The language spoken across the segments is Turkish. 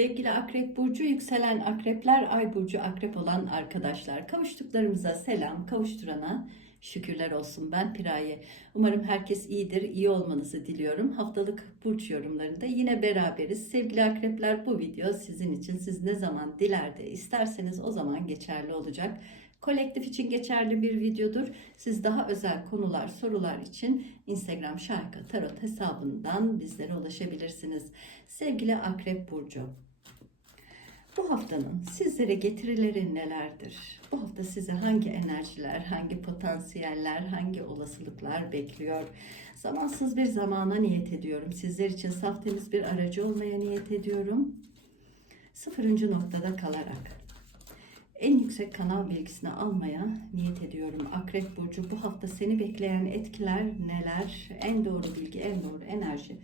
Sevgili Akrep Burcu, yükselen akrepler, ay burcu akrep olan arkadaşlar. Kavuştuklarımıza selam, kavuşturana şükürler olsun. Ben Piraye. Umarım herkes iyidir, iyi olmanızı diliyorum. Haftalık burç yorumlarında yine beraberiz. Sevgili akrepler bu video sizin için. Siz ne zaman dilerde isterseniz o zaman geçerli olacak. Kolektif için geçerli bir videodur. Siz daha özel konular, sorular için Instagram Şarkı Tarot hesabından bizlere ulaşabilirsiniz. Sevgili Akrep Burcu, bu haftanın sizlere getirileri nelerdir? Bu hafta size hangi enerjiler, hangi potansiyeller, hangi olasılıklar bekliyor? Zamansız bir zamana niyet ediyorum. Sizler için saf temiz bir aracı olmaya niyet ediyorum. Sıfırıncı noktada kalarak en yüksek kanal bilgisini almaya niyet ediyorum. Akrep Burcu bu hafta seni bekleyen etkiler neler? En doğru bilgi, en doğru enerji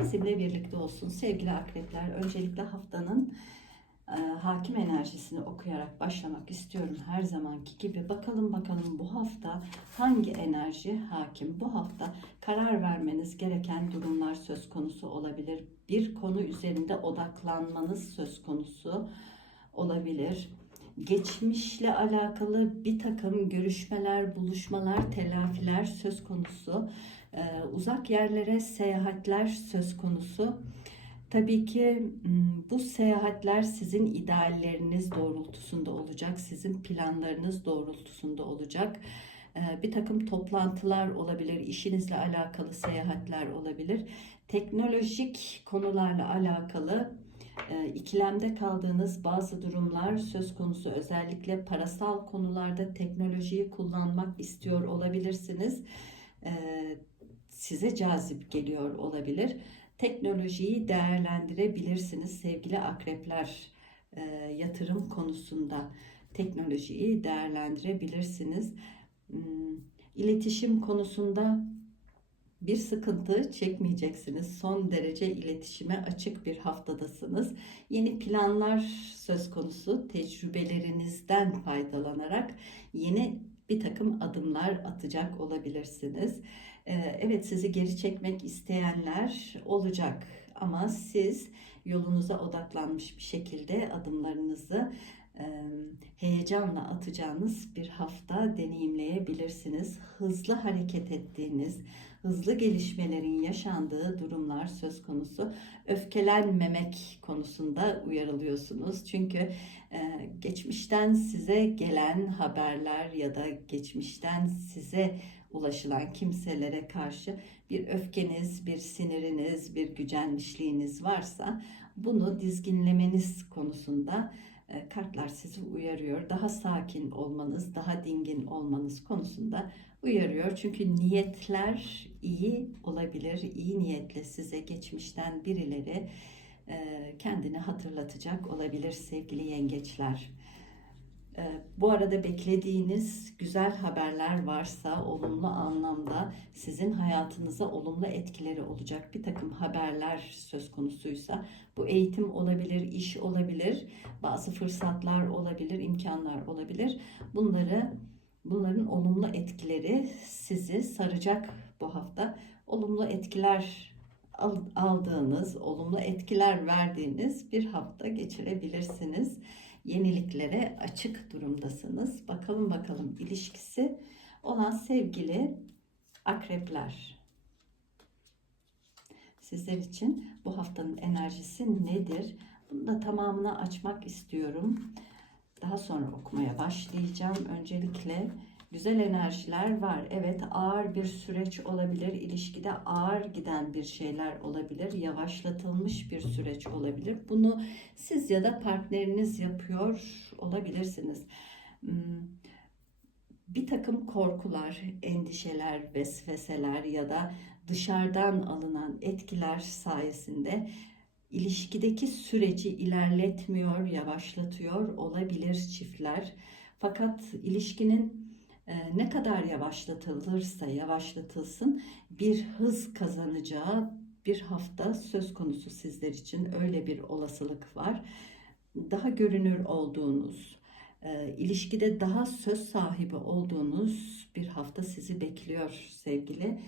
bizimle birlikte olsun. Sevgili akrepler, öncelikle haftanın hakim enerjisini okuyarak başlamak istiyorum her zamanki gibi. Bakalım bakalım bu hafta hangi enerji hakim? Bu hafta karar vermeniz gereken durumlar söz konusu olabilir. Bir konu üzerinde odaklanmanız söz konusu olabilir geçmişle alakalı bir takım görüşmeler, buluşmalar, telafiler söz konusu. Ee, uzak yerlere seyahatler söz konusu. Tabii ki bu seyahatler sizin idealleriniz doğrultusunda olacak, sizin planlarınız doğrultusunda olacak. Bir takım toplantılar olabilir, işinizle alakalı seyahatler olabilir. Teknolojik konularla alakalı ikilemde kaldığınız bazı durumlar söz konusu. Özellikle parasal konularda teknolojiyi kullanmak istiyor olabilirsiniz. Size cazip geliyor olabilir. Teknolojiyi değerlendirebilirsiniz sevgili akrepler. E, yatırım konusunda teknolojiyi değerlendirebilirsiniz. Hmm, iletişim konusunda bir sıkıntı çekmeyeceksiniz. Son derece iletişime açık bir haftadasınız. Yeni planlar söz konusu. Tecrübelerinizden faydalanarak yeni bir takım adımlar atacak olabilirsiniz. Ee, evet sizi geri çekmek isteyenler olacak ama siz yolunuza odaklanmış bir şekilde adımlarınızı heyecanla atacağınız bir hafta deneyimleyebilirsiniz. Hızlı hareket ettiğiniz, hızlı gelişmelerin yaşandığı durumlar söz konusu. Öfkelenmemek konusunda uyarılıyorsunuz. Çünkü geçmişten size gelen haberler ya da geçmişten size ulaşılan kimselere karşı bir öfkeniz, bir siniriniz, bir gücenmişliğiniz varsa bunu dizginlemeniz konusunda e, kartlar sizi uyarıyor. Daha sakin olmanız, daha dingin olmanız konusunda uyarıyor. Çünkü niyetler iyi olabilir. İyi niyetle size geçmişten birileri kendini hatırlatacak olabilir sevgili yengeçler. Ee, bu arada beklediğiniz güzel haberler varsa olumlu anlamda sizin hayatınıza olumlu etkileri olacak bir takım haberler söz konusuysa bu eğitim olabilir, iş olabilir, bazı fırsatlar olabilir, imkanlar olabilir. Bunları bunların olumlu etkileri sizi saracak bu hafta. Olumlu etkiler aldığınız, olumlu etkiler verdiğiniz bir hafta geçirebilirsiniz yeniliklere açık durumdasınız. Bakalım bakalım ilişkisi olan sevgili akrepler. Sizler için bu haftanın enerjisi nedir? Bunu da tamamını açmak istiyorum. Daha sonra okumaya başlayacağım. Öncelikle güzel enerjiler var. Evet ağır bir süreç olabilir. İlişkide ağır giden bir şeyler olabilir. Yavaşlatılmış bir süreç olabilir. Bunu siz ya da partneriniz yapıyor olabilirsiniz. Hmm, bir takım korkular, endişeler, vesveseler ya da dışarıdan alınan etkiler sayesinde ilişkideki süreci ilerletmiyor, yavaşlatıyor olabilir çiftler. Fakat ilişkinin ne kadar yavaşlatılırsa yavaşlatılsın bir hız kazanacağı bir hafta söz konusu sizler için öyle bir olasılık var. Daha görünür olduğunuz, e, ilişkide daha söz sahibi olduğunuz bir hafta sizi bekliyor sevgili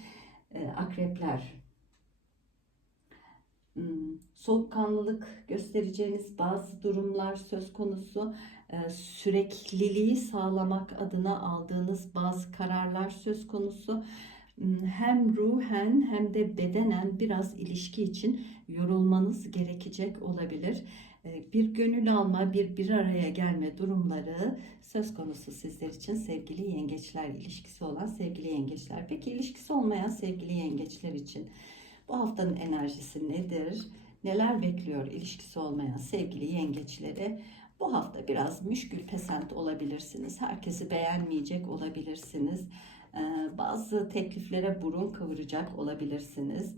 e, akrepler. Hmm, soğukkanlılık göstereceğiniz bazı durumlar söz konusu. Ee, sürekliliği sağlamak adına aldığınız bazı kararlar söz konusu. Hmm, Hem ruhen hem de bedenen biraz ilişki için yorulmanız gerekecek olabilir. Ee, Bir gönül alma, bir bir araya gelme durumları söz konusu sizler için sevgili yengeçler ilişkisi olan sevgili yengeçler. Peki ilişkisi olmayan sevgili yengeçler için bu haftanın enerjisi nedir? Neler bekliyor ilişkisi olmayan sevgili yengeçleri? Bu hafta biraz müşkül pesent olabilirsiniz. Herkesi beğenmeyecek olabilirsiniz. Ee, Bazı tekliflere burun kıvıracak olabilirsiniz.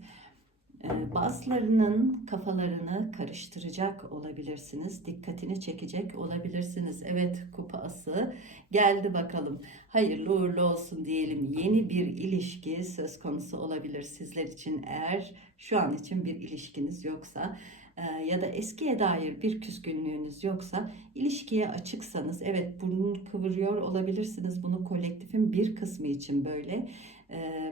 Ee, Bazılarının kafalarını karıştıracak olabilirsiniz. Dikkatini çekecek olabilirsiniz. Evet kupa ası geldi bakalım. Hayırlı uğurlu olsun diyelim. Yeni bir ilişki söz konusu olabilir sizler için eğer şu an için bir ilişkiniz yoksa e, ya da eskiye dair bir küskünlüğünüz yoksa ilişkiye açıksanız evet burnunu kıvırıyor olabilirsiniz. Bunu kolektifin bir kısmı için böyle e,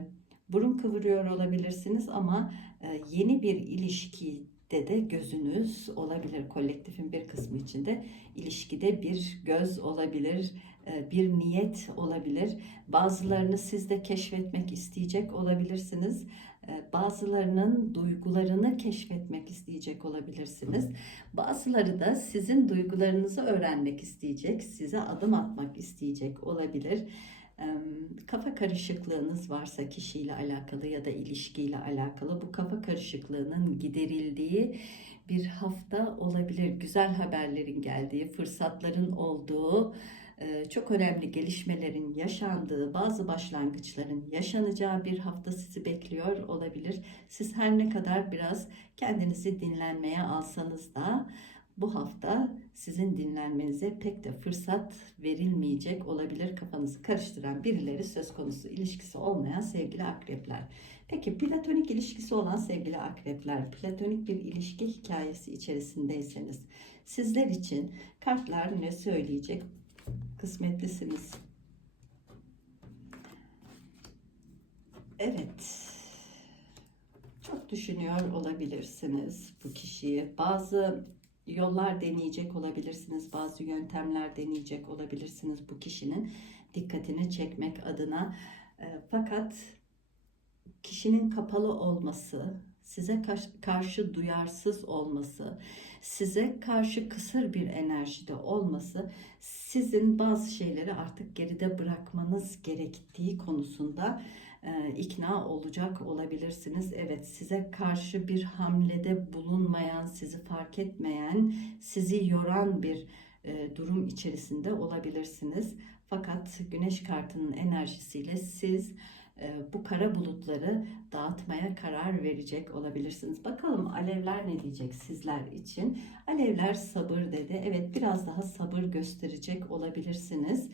burun kıvırıyor olabilirsiniz ama e, yeni bir ilişkide de gözünüz olabilir. Kolektifin bir kısmı için de ilişkide bir göz olabilir, e, bir niyet olabilir. Bazılarını siz de keşfetmek isteyecek olabilirsiniz. E, Bazılarının duygularını keşfetmek isteyecek olabilirsiniz. Bazıları da sizin duygularınızı öğrenmek isteyecek, size adım atmak isteyecek olabilir. Kafa karışıklığınız varsa kişiyle alakalı ya da ilişkiyle alakalı bu kafa karışıklığının giderildiği bir hafta olabilir. Güzel haberlerin geldiği, fırsatların olduğu, e, çok önemli gelişmelerin yaşandığı, bazı başlangıçların yaşanacağı bir hafta sizi bekliyor olabilir. Siz her ne kadar biraz kendinizi dinlenmeye alsanız da bu hafta sizin dinlenmenize pek de fırsat verilmeyecek olabilir. Kafanızı karıştıran birileri söz konusu ilişkisi olmayan sevgili akrepler. Peki platonik ilişkisi olan sevgili akrepler, platonik bir ilişki hikayesi içerisindeyseniz sizler için kartlar ne söyleyecek? Kısmetlisiniz. Evet. Çok düşünüyor olabilirsiniz bu kişiyi. Bazı yollar deneyecek olabilirsiniz. Bazı yöntemler deneyecek olabilirsiniz bu kişinin dikkatini çekmek adına. E, Fakat kişinin kapalı olması, size karşı duyarsız olması, size karşı kısır bir enerjide olması sizin bazı şeyleri artık geride bırakmanız gerektiği konusunda ikna olacak olabilirsiniz. Evet size karşı bir hamlede bulunmayan, sizi fark etmeyen, sizi yoran bir e, durum içerisinde olabilirsiniz. Fakat güneş kartının enerjisiyle siz e, bu kara bulutları dağıtmaya karar verecek olabilirsiniz. Bakalım alevler ne diyecek sizler için? Alevler sabır dedi. Evet biraz daha sabır gösterecek olabilirsiniz.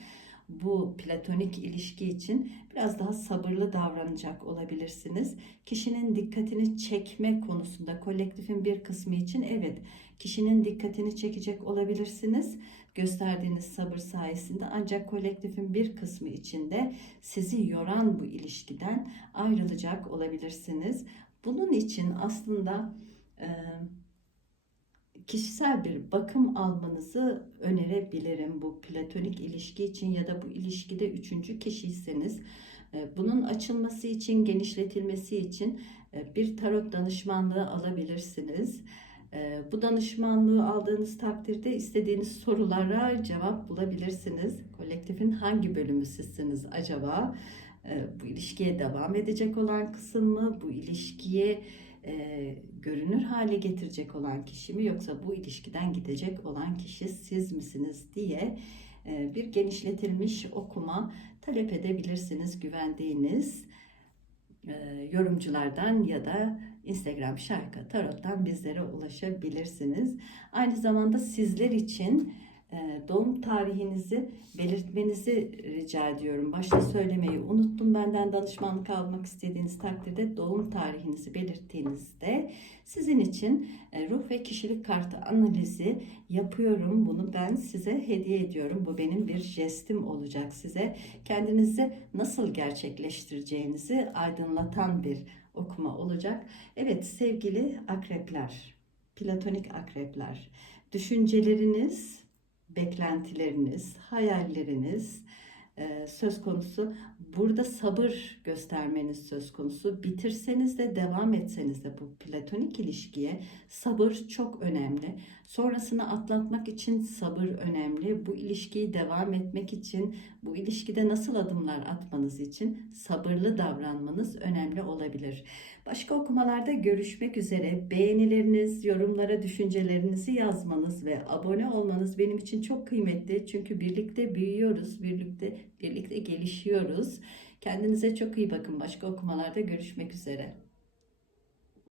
Bu platonik ilişki için biraz daha sabırlı davranacak olabilirsiniz. Kişinin dikkatini çekme konusunda kolektifin bir kısmı için evet kişinin dikkatini çekecek olabilirsiniz gösterdiğiniz sabır sayesinde ancak kolektifin bir kısmı içinde sizi yoran bu ilişkiden ayrılacak olabilirsiniz. Bunun için aslında e, kişisel bir bakım almanızı önerebilirim bu platonik ilişki için ya da bu ilişkide üçüncü kişiyseniz. E, Bunun açılması için, genişletilmesi için e, bir tarot danışmanlığı alabilirsiniz. E, Bu danışmanlığı aldığınız takdirde istediğiniz sorulara cevap bulabilirsiniz. Kolektifin hangi bölümü sizsiniz acaba? E, Bu ilişkiye devam edecek olan kısım mı? Bu ilişkiye e, görünür hale getirecek olan kişi mi yoksa bu ilişkiden gidecek olan kişi siz misiniz diye e, bir genişletilmiş okuma talep edebilirsiniz güvendiğiniz e, yorumculardan ya da Instagram şarkı tarottan bizlere ulaşabilirsiniz. Aynı zamanda sizler için doğum tarihinizi belirtmenizi rica ediyorum. Başta söylemeyi unuttum. Benden danışmanlık almak istediğiniz takdirde doğum tarihinizi belirttiğinizde sizin için e, ruh ve kişilik kartı analizi yapıyorum. Bunu ben size hediye ediyorum. Bu benim bir jestim olacak size. Kendinizi nasıl gerçekleştireceğinizi aydınlatan bir okuma olacak. Evet sevgili akrepler, platonik akrepler, düşünceleriniz, beklentileriniz, hayalleriniz e, söz konusu. Burada sabır göstermeniz söz konusu. Bitirseniz de devam etseniz de bu platonik ilişkiye sabır çok önemli. Sonrasını atlatmak için sabır önemli. Bu ilişkiyi devam etmek için, bu ilişkide nasıl adımlar atmanız için sabırlı davranmanız önemli olabilir. Başka okumalarda görüşmek üzere. Beğenileriniz, yorumlara düşüncelerinizi yazmanız ve abone olmanız benim için çok kıymetli. Çünkü birlikte büyüyoruz, birlikte birlikte gelişiyoruz. Kendinize çok iyi bakın. Başka okumalarda görüşmek üzere.